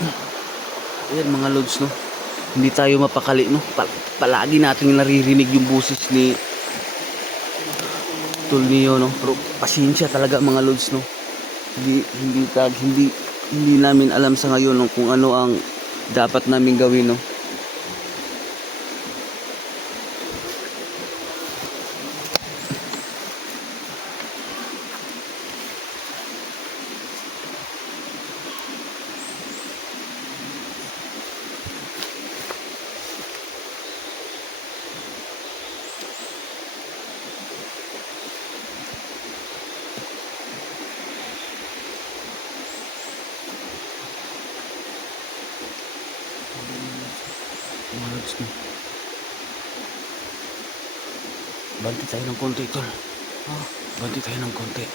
Ayan mga lods, no, hindi tayo mapakali, no, palagi nating naririnig yung boses ni Tol Neo, no, pero pasensya talaga mga lods, no, hindi namin alam sa ngayon, no, kung ano ang dapat namin gawin, no. Mga lods, no, banti tayo ng konti, tol. Banti tayo ng konti.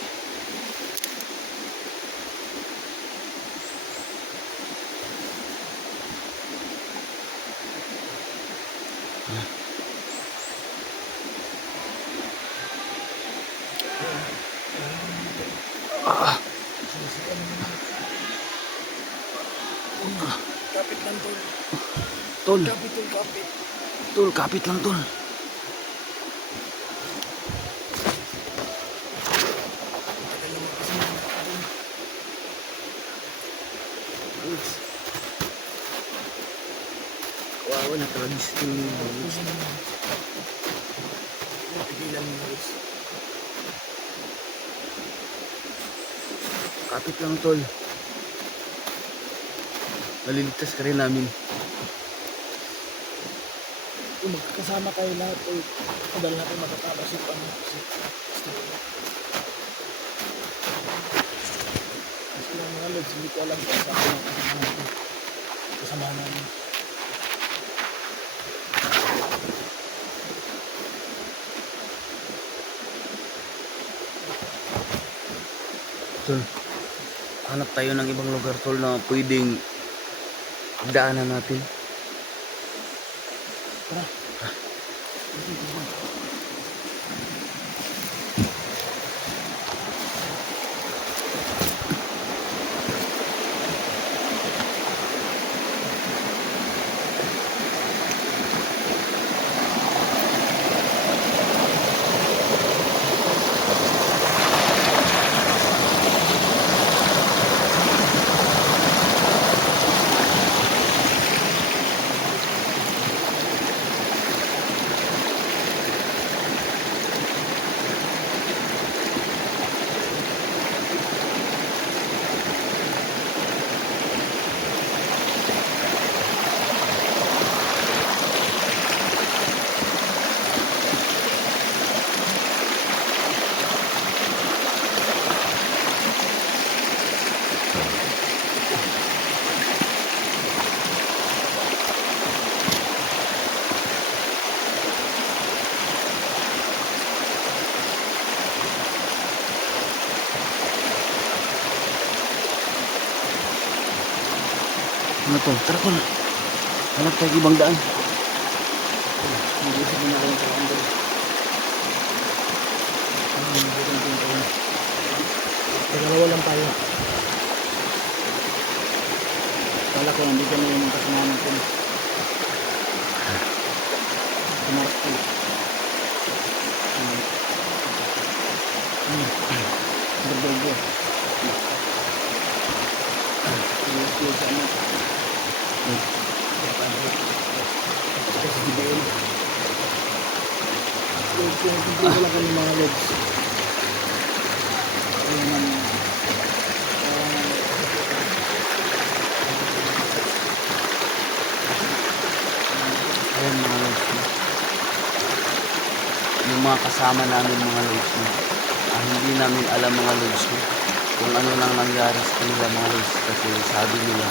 Kapit lang tol. Tol, Kapit tol, kapit. tol, kapit lang, tol. Tagal naman kasi tol. Kawawa na talaga si Tol Neo. Pigilan mo na guys. Kapit lang, tol. Maliligtas ka rin namin. Kung magkakasama kayo lahat tol, madal natin matatapos yung ano. Kasi lang mga lods, hindi ko alam kung saan ko kasama namin. Tol, hanap tayo ng ibang lugar, tol, na pwedeng daanan natin. Tara. Ano, tol? Tara, tol. Hanap tayo ng ibang daan. Mag-isip mo na kayong parang tol. Dalawa lang tayo. Kala ko nandito na yung kasama natin. Kumarap ko. Berdogo. Yung sana. Kasi di ba yun? Yung wala kami mga lods. Ayun naman. Ayan mga lods, no. Yung mga kasama namin mga lods, no. Hindi namin alam mga lods, no, kung ano nang nangyari sa kanila mga lods. Kasi sabi nila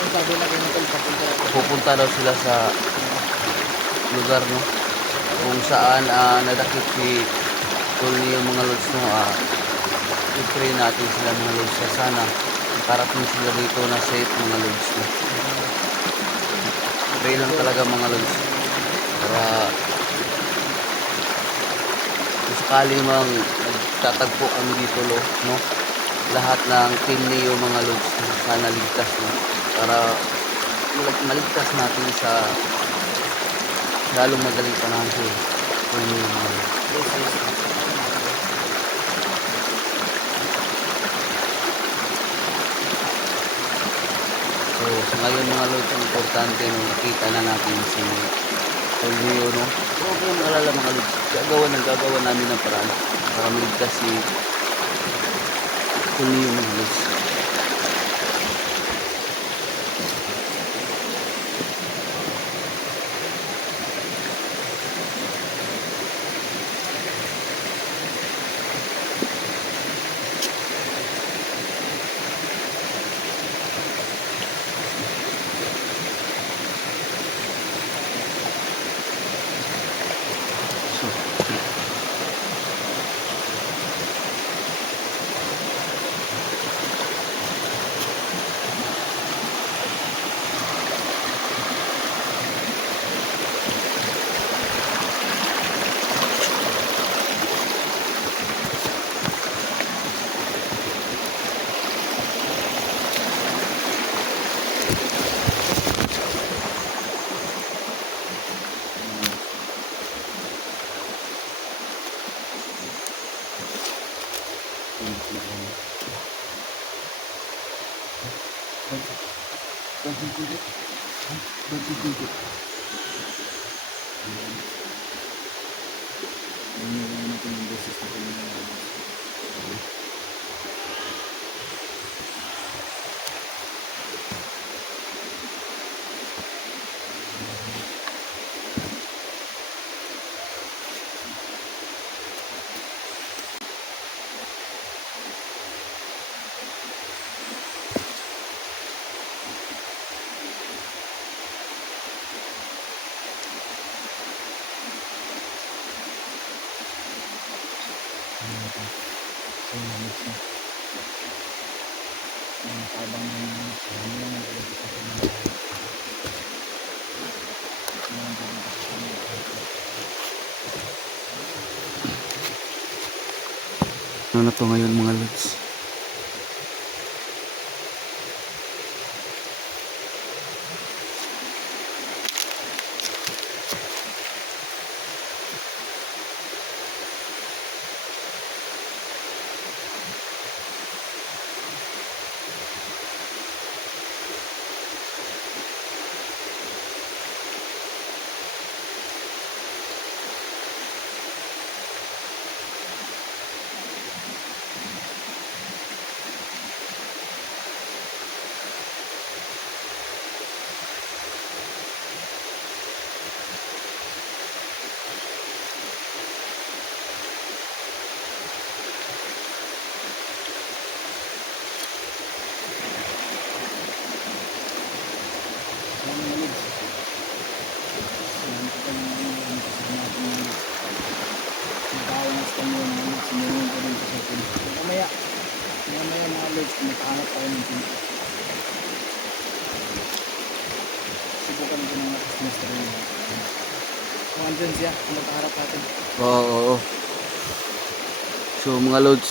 Ang sabi na kayo natin pupunta daw sila sa lugar, no, kung saan nadakip si Tol Neo mga lods, no. I-pray natin sila mga lods na sana parating sila dito na safe mga lods, no. Pray lang talaga mga lods para kung sakali mang nagtatagpo kami dito, no, lahat ng team niyo mga lods sana ligtas no? Para maligtas natin sa lalong madaling panahon si team niyo mga lods. So sa ngayon mga lods, ang importante no, nakita na natin si Tolneo no. So huwag kayong mag-alala mga lods, gagawa namin ng paraan para maligtas si Tolneo mga lods. So, ano na to ngayon mga lods? Mamaya mga lods, makahanap tayo ng pinto. Subukan ko ng master nila. Kung andun siya, kung makaharap natin. Oo. So mga lods,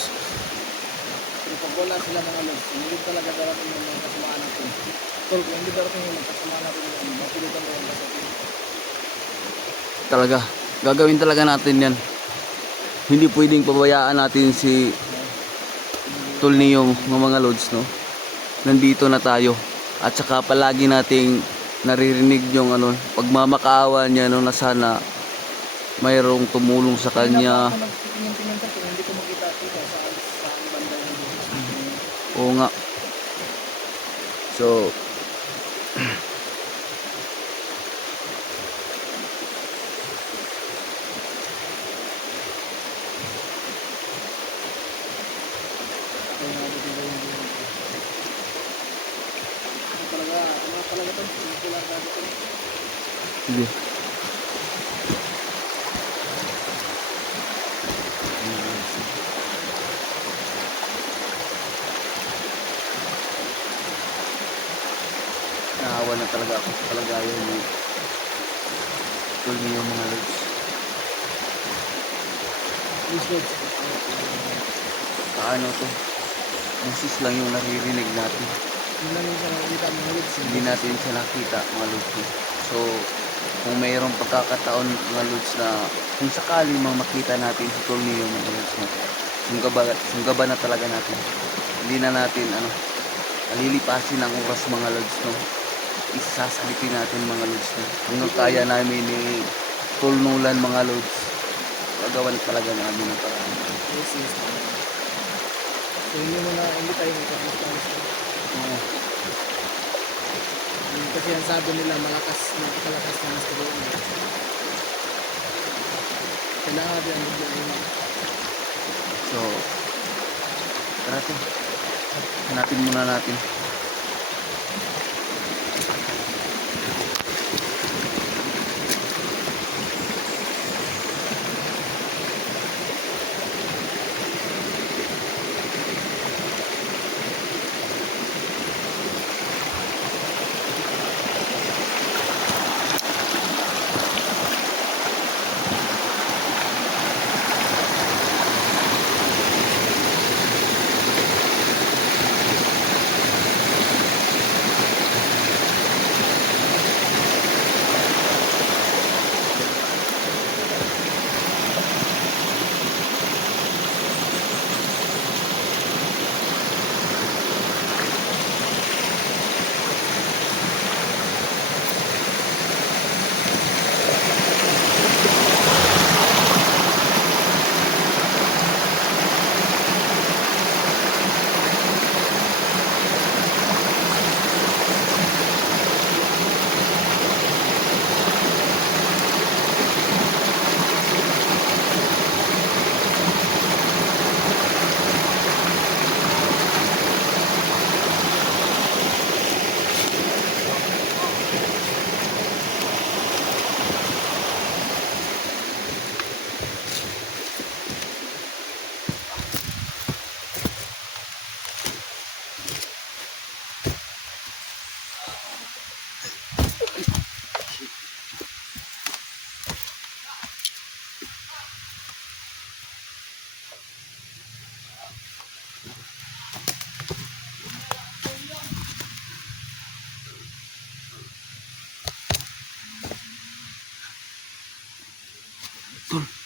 Pero pag wala sila mga lods, hindi talaga darating yung mga kasamaan natin. Tol, kung hindi darating yung mga kasamaan natin, mapilitan mo yung kasamaan. talaga gagawin talaga natin yan. Hindi pwedeng pabayaan natin si Tolneo mga lods no. Nandito na tayo at saka palagi nating naririnig yung ano pagmamakaawa niya no, na sana mayroong tumulong sa kanya. Ako nagtingin-tingin ka, pero hindi ko makita dito saan banda yung Oo nga. So sige. Naawa na talaga ako sa kalagayan ni Tolneo mga lods. Paano to? Busis lang yung naririnig natin. Yun lang yung sa nakikita mga lods. Hindi natin siya nakita mga lods. So, kung mayroong pagkakataon mga lods na kung sakali mang makita natin si Tornillo mga lods, no, sunggaba na talaga natin. Hindi na natin alilipasin ang oras mga lods, no. Isasalipin natin mga lods, no. Hanggang kaya namin ni Tulnulan mga lods, gagawan talaga namin ng paraan. Yes, yes. So hindi tayo magkakastalis. Oo. Kasi ang sabi nila napakalakas na asteroid. Kailangan natin ang bigyan. So, tara to. Hanapin muna natin.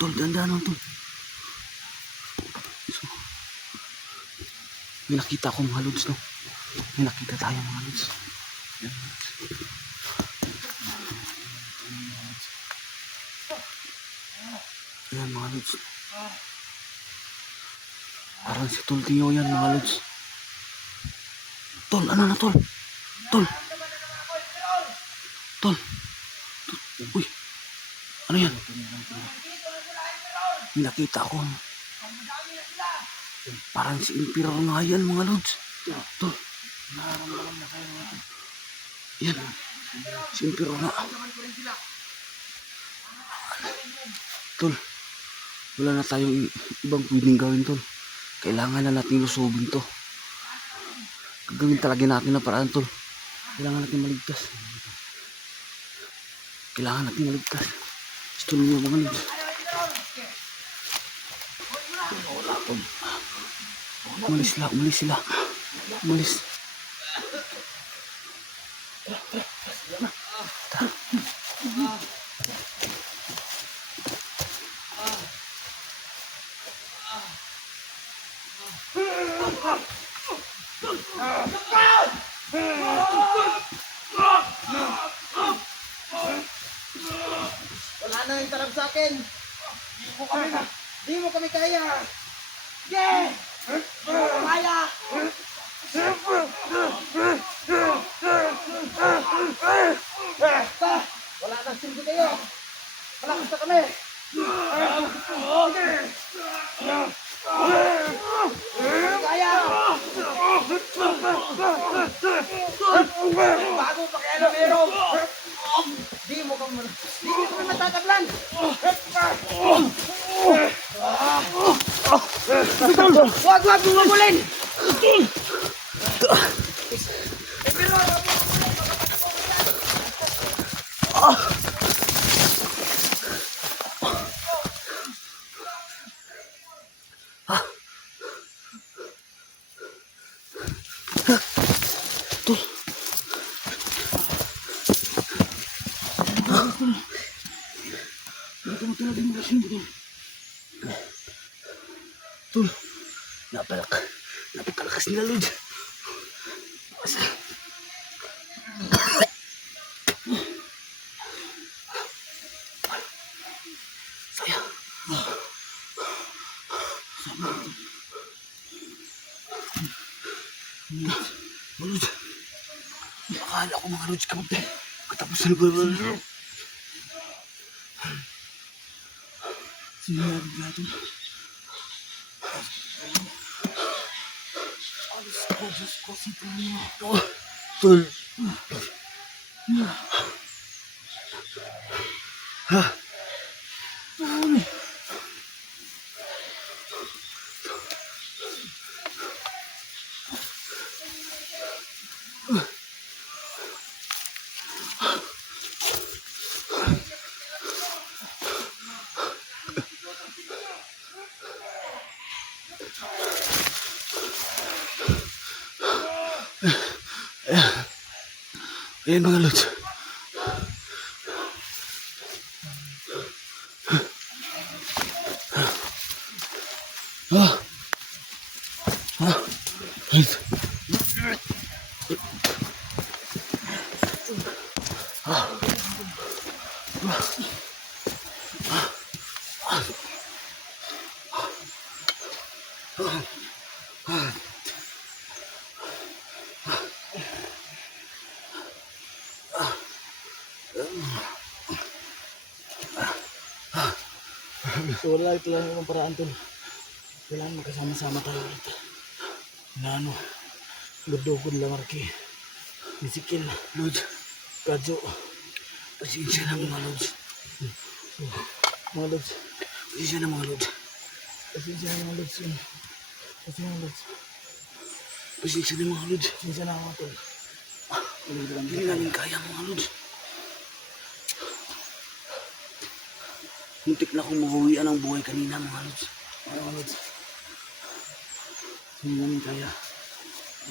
Tol, dandanan tol. So, may nakita ako mga lods, no. May nakita tayo mga lods. Yan. Yan mga lods. Parang si Tol Tio yan mga lods. Tol, ano na tol? Tol. Tol. Uy. Ano yan? May nakita ako. Parang si Emperor nga yan mga lods. Tol. Yan. Si Emperor nga. Tol. Wala na tayong ibang pwedeng gawin tol. Kailangan na natin lusubin to. Gagawin talaga natin na paraan tol. Kailangan natin maligtas. Kailangan natin maligtas. Gusto niyo mga lods. Umalis sila. Umalis. Wala na yung tarap sa akin. Di mo kami kaya. Yeah! Kaya! Wala na silbi kayo. Malakas na kami. Kaya! Bago pa kaya na meron. Di mo kami matataglan. Wag mong mabulin. Tol. Ito mo talaga yung lasing ko. Tol. Napakalakas nila, Lord. Saya. Lord. Akala ko mga Lord kapag katapusan ko yung Lord. Sinabi ka ito. Diyos ko, sito mo. Tol. Ha? Tol. Ayan mga Lods. Ah. Ah. So wala ito lang yung paraan tol. Kailangan magkasama-sama tayo ulit. Na ano, Gudugod lang Marky. Misikil, Lods. Kadyo. Pasensya na mga Lods. Mga Lods. Pasensya na mga Lods. Pasensya na mga Lods. Pasensya na Lods. Pasensya na mga Lods. Pasensya na mga tol. Hindi namin kaya mga Lods. Muntik na akong mahuwian ang buhay kanina mga Lods. Mga Lods. Hindi namin kaya.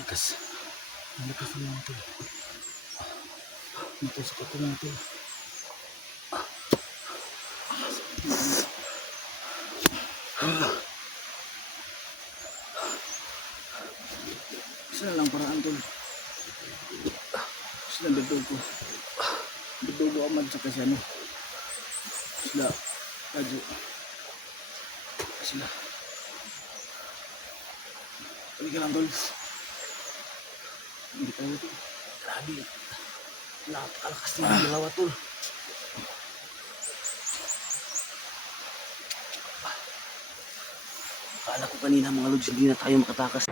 Lakas. Malakas na mga tol. Ito sa kato mga tol. Isa na lang paraan tol. Sila Dudugo. Dudugo Amad sa kasi ano. Sila Kadyo. Sila. Hindi ka lang tol. Hindi tayo tol. Grabe. Napakalakas na ang dalawa tol. Akala ko kanina mga Lods hindi na tayo makatakas.